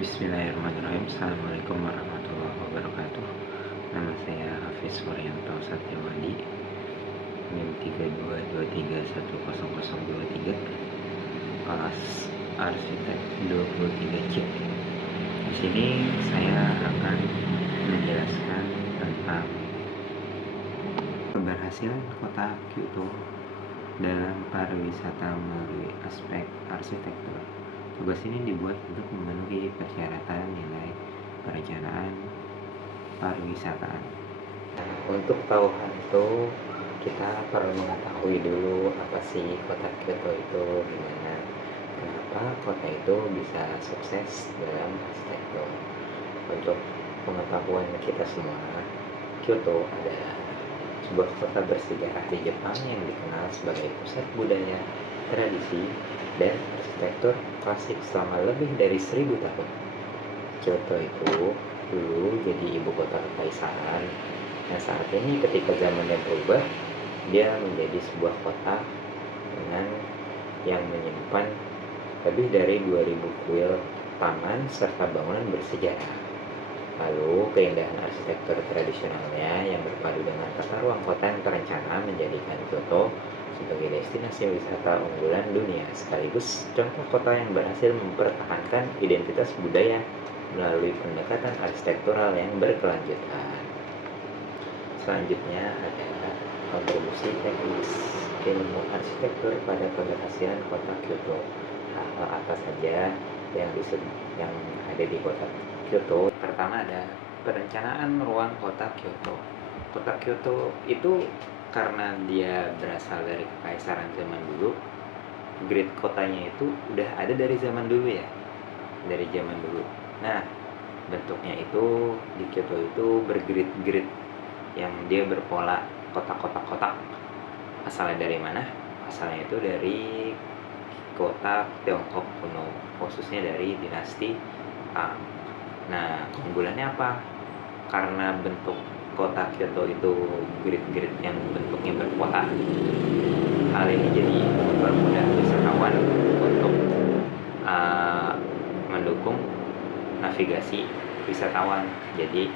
Bismillahirrahmanirrahim. Assalamualaikum warahmatullahi wabarakatuh. Nama saya Hafiz Wuryanto Satyawadi, NIM 3223100023, kelas arsitek 23C. Di sini saya akan menjelaskan tentang keberhasilan kota Kyoto dalam pariwisata melalui aspek arsitektur. Tugas ini dibuat untuk memenuhi persyaratan nilai perencanaan pariwisataan. Untuk tahu hal itu, kita perlu mengetahui dulu apa sih kota Kyoto itu, gimana, kenapa kota itu bisa sukses dalam arsitektur. Untuk pengetahuan kita semua, Kyoto adalah sebuah kota bersejarah di Jepang yang dikenal sebagai pusat budaya, tradisi, dan arsitektur klasik selama lebih dari 1000 tahun. Kyoto itu dulu jadi ibu kota kekaisaran. Nah, saat ini ketika zamannya berubah, dia menjadi sebuah kota dengan yang menyimpan lebih dari 2000 kuil, taman, serta bangunan bersejarah. Lalu, keindahan arsitektur tradisionalnya yang berpadu dengan tata ruang kota yang terencana menjadikan Kyoto sebagai destinasi wisata unggulan dunia, sekaligus contoh kota yang berhasil mempertahankan identitas budaya melalui pendekatan arsitektural yang berkelanjutan. Selanjutnya adalah kontribusi teknis ilmu arsitektur pada keberhasilan kota Kyoto. Hal-hal apa saja yang ada di kota Kyoto? Pertama ada perencanaan ruang kota Kyoto. Kota Kyoto itu karena dia berasal dari kekaisaran zaman dulu, grid kotanya itu udah ada dari zaman dulu ya, dari zaman dulu. Nah, bentuknya itu di Kyoto itu bergrid-grid yang dia berpola kotak-kotak-kotak. Asalnya dari mana? Asalnya itu dari kota Tiongkok kuno, khususnya dari dinasti Tang. Nah, keunggulannya apa? Karena bentuk kota Kyoto itu grid-grid yang bentuknya berpola, hal ini jadi mempermudah wisatawan untuk mendukung navigasi wisatawan. Jadi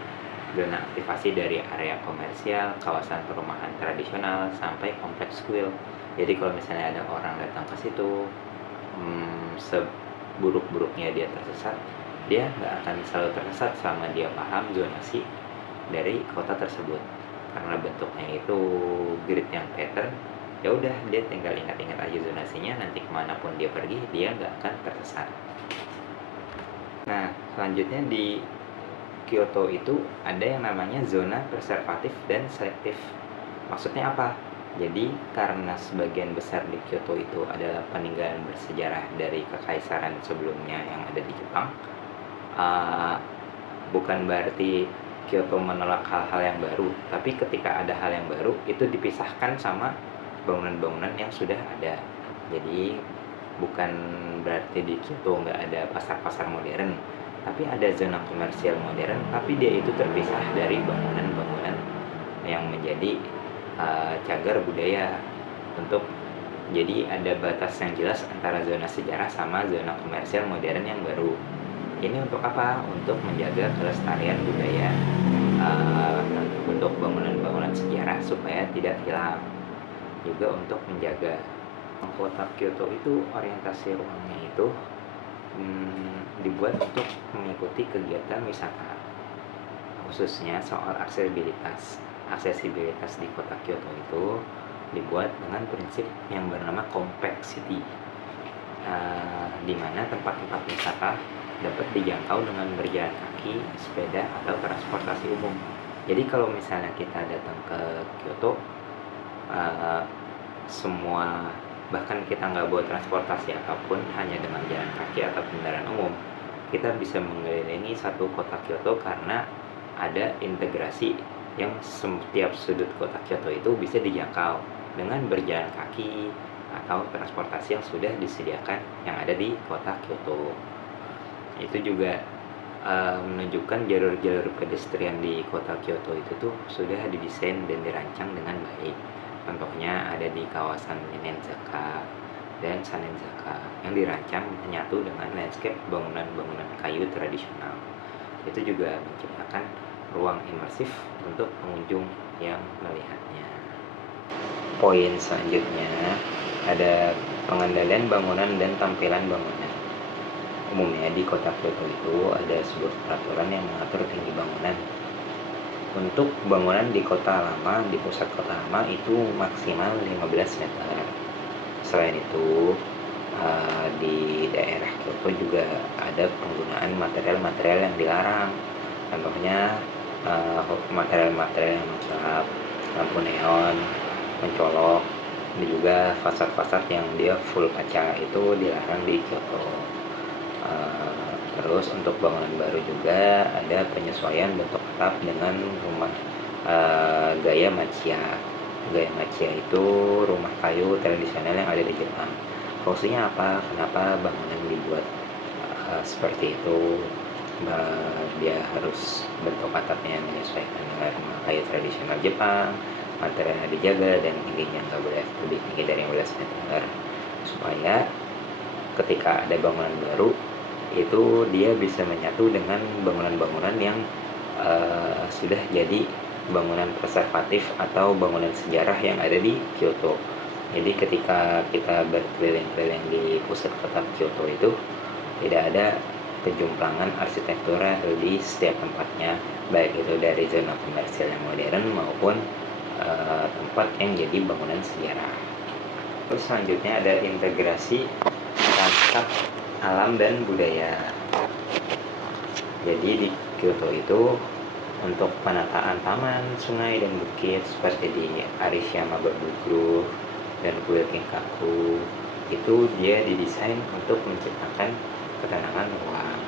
zona aktivasi dari area komersial, kawasan perumahan tradisional, sampai kompleks kuil. Jadi kalau misalnya ada orang datang ke situ, seburuk-buruknya dia tersesat, dia nggak akan selalu tersesat selama dia paham zonasi dari kota tersebut. Karena bentuknya itu grid yang pattern, ya udah dia tinggal ingat-ingat aja zonasinya, nanti kemanapun dia pergi dia nggak akan tersesat. Nah, selanjutnya di Kyoto itu ada yang namanya zona preservatif dan selektif. Maksudnya apa? Jadi karena sebagian besar di Kyoto itu adalah peninggalan bersejarah dari kekaisaran sebelumnya yang ada di Jepang, bukan berarti Kyoto menolak hal-hal yang baru, tapi ketika ada hal yang baru itu dipisahkan sama bangunan-bangunan yang sudah ada. Jadi bukan berarti di Kyoto nggak ada pasar-pasar modern, tapi ada zona komersial modern, tapi dia itu terpisah dari bangunan-bangunan yang menjadi cagar budaya. Untuk jadi ada batas yang jelas antara zona sejarah sama zona komersial modern yang baru. Ini untuk apa? Untuk menjaga kelestarian budaya untuk bangunan-bangunan sejarah supaya tidak hilang. Juga untuk menjaga kota Kyoto itu orientasi ruangnya itu dibuat untuk mengikuti kegiatan wisata, khususnya soal aksesibilitas di kota Kyoto itu dibuat dengan prinsip yang bernama compact city, di mana tempat-tempat wisata dapat dijangkau dengan berjalan kaki, sepeda, atau transportasi umum. Jadi kalau misalnya kita datang ke Kyoto, semua, bahkan kita nggak bawa transportasi apapun, hanya dengan jalan kaki atau kendaraan umum, kita bisa mengelilingi satu kota Kyoto karena ada integrasi yang setiap sudut kota Kyoto itu bisa dijangkau dengan berjalan kaki atau transportasi yang sudah disediakan yang ada di kota Kyoto. Itu juga menunjukkan jalur-jalur pedestrian di kota Kyoto itu tuh sudah didesain dan dirancang dengan baik. Contohnya ada di kawasan Ninenzaka, dan Sanenzaka yang dirancang menyatu dengan landscape bangunan-bangunan kayu tradisional. Itu juga menciptakan ruang imersif untuk pengunjung yang melihatnya. Poin selanjutnya ada pengendalian bangunan dan tampilan bangunan. Umumnya di kota Kyoto itu ada sebuah peraturan yang mengatur tinggi bangunan. Untuk bangunan di kota lama, di pusat kota lama itu maksimal 15 meter. Selain itu, di daerah Kyoto juga ada penggunaan material-material yang dilarang. Contohnya material-material yang mengkilap, lampu neon, mencolok, dan juga fasad-fasad yang dia full kaca itu dilarang di Kyoto. Terus untuk bangunan baru juga ada penyesuaian bentuk atap dengan rumah gaya Machiya. Gaya Machiya itu rumah kayu tradisional yang ada di Jepang. Fungsinya apa? Kenapa bangunan dibuat seperti itu? Dia harus bentuk atapnya menyesuaikan dengan rumah kayu tradisional Jepang, materialnya dijaga, dan tingginya nggak boleh lebih tinggi dari 15 meter, supaya ketika ada bangunan baru itu dia bisa menyatu dengan bangunan-bangunan yang sudah jadi bangunan preservatif atau bangunan sejarah yang ada di Kyoto. Jadi ketika kita berkeliling-keliling di pusat kota Kyoto itu tidak ada kejumplangan arsitektural di setiap tempatnya, baik itu dari zona komersial yang modern maupun tempat yang jadi bangunan sejarah. Terus selanjutnya ada integrasi lanskap alam dan budaya. Jadi di Kyoto itu untuk penataan taman, sungai, dan bukit seperti di Arishiyama Bamboo Grove dan kuil Kinkaku itu dia didesain untuk menciptakan ketenangan ruang.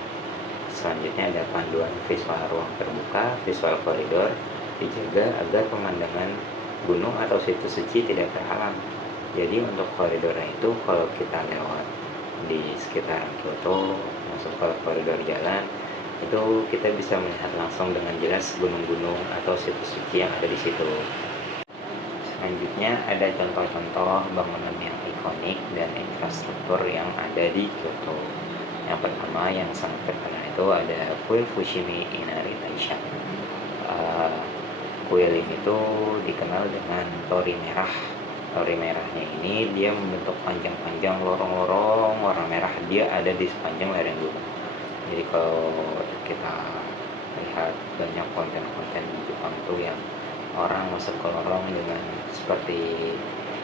Selanjutnya ada panduan visual ruang terbuka, visual koridor, dijaga agar pemandangan gunung atau situs suci tidak terhalang. Jadi untuk koridornya itu kalau kita lewat di sekitar Kyoto masuk ke koridor jalan itu kita bisa melihat langsung dengan jelas gunung-gunung atau situs suci yang ada di situ. Selanjutnya ada contoh-contoh bangunan yang ikonik dan infrastruktur yang ada di Kyoto. Yang pertama yang sangat terkenal itu ada kuil Fushimi Inari Taisha. Kuil ini tuh dikenal dengan tori merah. Tori merahnya ini dia membentuk panjang-panjang lorong-lorong warna merah, dia ada di sepanjang lereng gunung. Jadi kalau kita lihat banyak konten-konten di Jepang tuh yang orang masuk ke lorong dengan seperti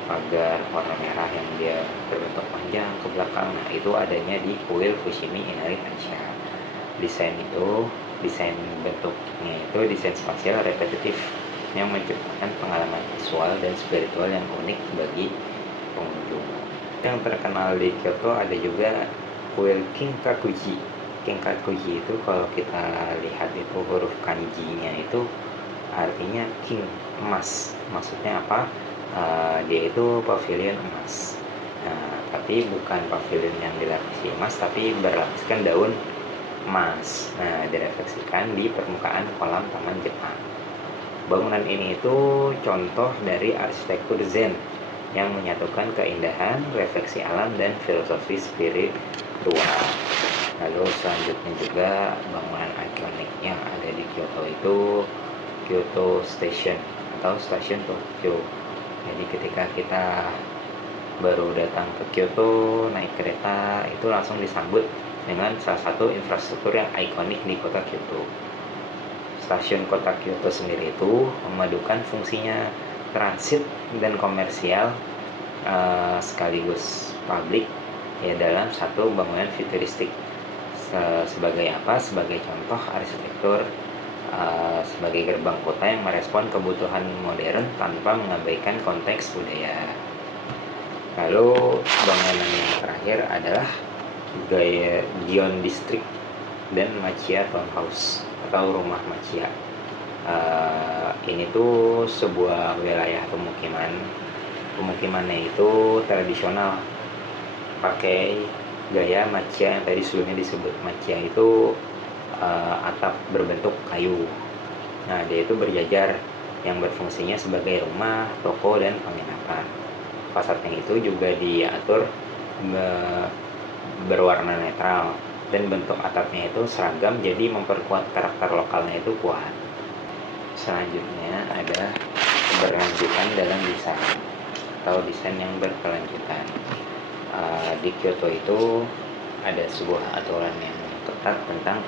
pagar warna merah yang dia berbentuk panjang ke belakang, nah itu adanya di kuil Fushimi Inari Taisha. Desain bentuknya itu desain spasial repetitif yang menciptakan pengalaman visual dan spiritual yang unik bagi pengunjung. Yang terkenal di Kyoto ada juga kuil Kinkakuji. Kinkakuji itu kalau kita lihat itu huruf kanjinya itu artinya king, emas. Maksudnya apa? Dia itu pavilion emas. Nah, tapi bukan pavilion yang dilapisi emas, tapi berlapiskan daun emas. Nah, direfleksikan di permukaan kolam taman Jepang. Bangunan ini itu contoh dari arsitektur Zen yang menyatukan keindahan, refleksi alam, dan filosofi spiritual. Lalu selanjutnya juga bangunan ikonik yang ada di Kyoto itu Kyoto Station atau stasiun Tokyo. Jadi ketika kita baru datang ke Kyoto naik kereta itu langsung disambut dengan salah satu infrastruktur yang ikonik di kota Kyoto. Stasiun kota Kyoto sendiri itu memadukan fungsinya transit dan komersial sekaligus publik ya dalam satu bangunan futuristik. Sebagai apa? Sebagai contoh arsitektur sebagai gerbang kota yang merespon kebutuhan modern tanpa mengabaikan konteks budaya. Lalu bangunan yang terakhir adalah gaya Gion District dan Machiya Townhouse atau rumah Machiya. Ini tuh sebuah wilayah pemukimannya itu tradisional pakai gaya Machiya yang tadi sebelumnya disebut. Machiya itu atap berbentuk kayu. Nah, dia itu berjajar yang berfungsinya sebagai rumah, toko, dan penginapan. Fasadnya itu juga diatur berwarna netral, dan bentuk atapnya itu seragam, jadi memperkuat karakter lokalnya itu kuat. Selanjutnya ada keberlanjutan dalam desain atau desain yang berkelanjutan. Di Kyoto itu ada sebuah aturan yang ketat tentang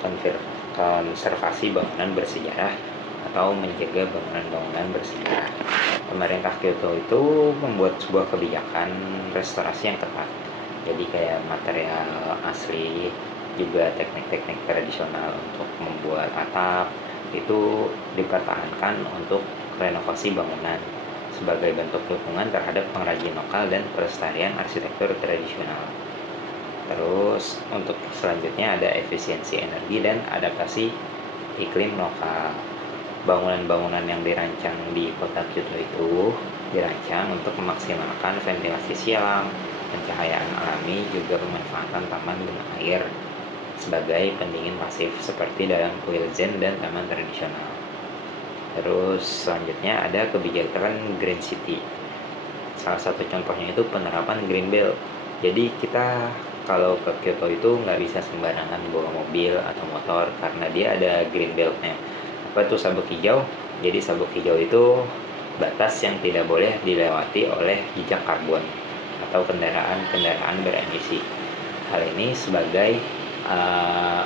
konservasi bangunan bersejarah atau menjaga bangunan-bangunan bersejarah. Pemerintah Kyoto itu membuat sebuah kebijakan restorasi yang ketat. Jadi kayak material asli, juga teknik-teknik tradisional untuk membuat atap itu dipertahankan untuk renovasi bangunan sebagai bentuk dukungan terhadap pengrajin lokal dan pelestarian arsitektur tradisional. Terus untuk selanjutnya ada efisiensi energi dan adaptasi iklim lokal. Bangunan-bangunan yang dirancang di kota Kyoto itu dirancang untuk memaksimalkan ventilasi silang, pencahayaan alami, juga pemanfaatan taman benang air sebagai pendingin pasif seperti dalam kuil Zen dan taman tradisional. Terus selanjutnya ada kebijakan Green City. Salah satu contohnya itu penerapan Green Belt. Jadi kita kalau ke Kyoto itu nggak bisa sembarangan bawa mobil atau motor karena dia ada Green Belt-nya. Apa itu sabuk hijau? Jadi sabuk hijau itu batas yang tidak boleh dilewati oleh jejak karbon atau kendaraan-kendaraan beremisi. Hal ini sebagai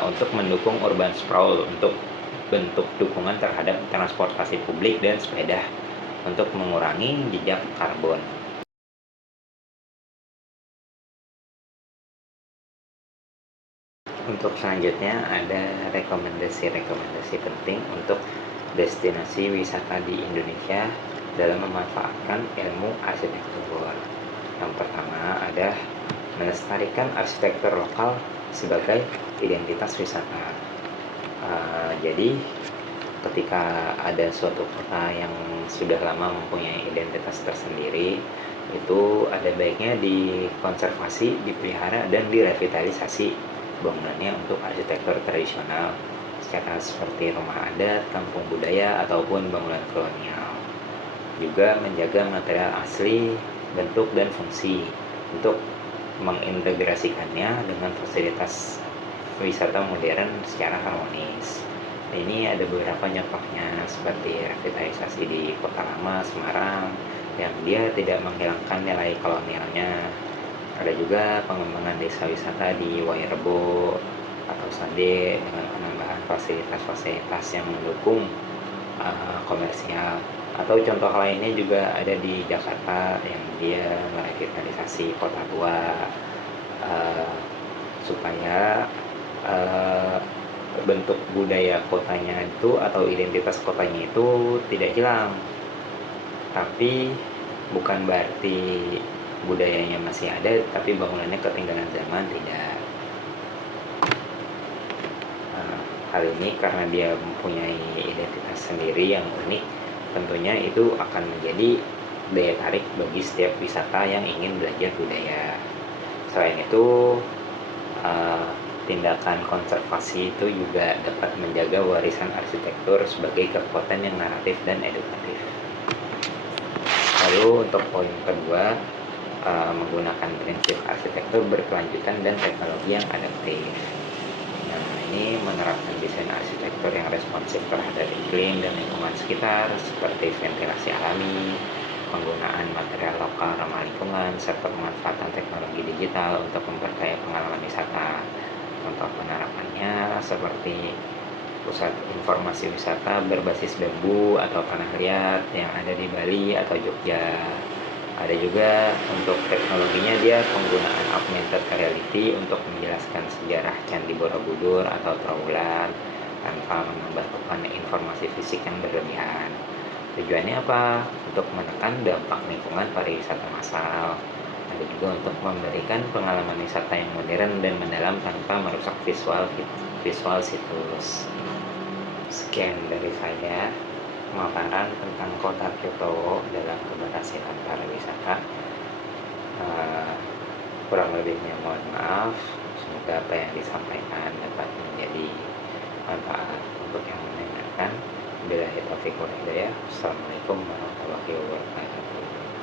untuk mendukung urban sprawl, untuk bentuk dukungan terhadap transportasi publik dan sepeda untuk mengurangi jejak karbon. Untuk selanjutnya ada rekomendasi-rekomendasi penting untuk destinasi wisata di Indonesia dalam memanfaatkan ilmu arsitektur. Yang pertama ada melestarikan arsitektur lokal sebagai identitas wisata. Jadi ketika ada suatu kota yang sudah lama mempunyai identitas tersendiri, itu ada baiknya dikonservasi, dipelihara, dan direvitalisasi bangunannya untuk arsitektur tradisional seperti rumah adat, kampung budaya, ataupun bangunan kolonial. Juga menjaga material asli, bentuk, dan fungsi untuk mengintegrasikannya dengan fasilitas wisata modern secara harmonis. Ini ada beberapa contohnya seperti revitalisasi di Kota Lama Semarang yang dia tidak menghilangkan nilai kolonialnya. Ada juga pengembangan desa wisata di Wairebo atau Sade dengan penambahan fasilitas-fasilitas yang mendukung komersial. Atau contoh lainnya juga ada di Jakarta yang dia merevitalisasi kota tua supaya bentuk budaya kotanya itu atau identitas kotanya itu tidak hilang. Tapi bukan berarti budayanya masih ada tapi bangunannya ketinggalan zaman, tidak. Hal ini karena dia mempunyai identitas sendiri yang unik, tentunya itu akan menjadi daya tarik bagi setiap wisata yang ingin belajar budaya. Selain itu, tindakan konservasi itu juga dapat menjaga warisan arsitektur sebagai kekuatan yang naratif dan edukatif. Lalu untuk poin kedua, menggunakan prinsip arsitektur berkelanjutan dan teknologi yang adaptif. Nah, ini menerapkan desain arsitektur yang responsif terhadap iklim dan lingkungan sekitar seperti ventilasi alami, penggunaan material lokal ramah lingkungan, serta pemanfaatan teknologi digital untuk memperkaya pengalaman wisata. Contoh penerapannya seperti pusat informasi wisata berbasis bambu atau tanah liat yang ada di Bali atau Jogja. Ada juga untuk teknologinya dia penggunaan augmented reality untuk menjelaskan sejarah Candi Borobudur atau Trowulan tanpa menambahkan informasi fisik yang berlebihan. Tujuannya apa? Untuk menekan dampak lingkungan pariwisata massal. Ada juga untuk memberikan pengalaman wisata yang modern dan mendalam tanpa merusak visual situs. Sekian dari saya pemaparan tentang kota Kyoto dalam keberhasilan pariwisata. Kurang lebihnya mohon maaf. Semoga apa yang disampaikan dapat menjadi manfaat untuk yang mendengarkan. Billahi taufiq wal hidayah. Assalamualaikum warahmatullahi wabarakatuh.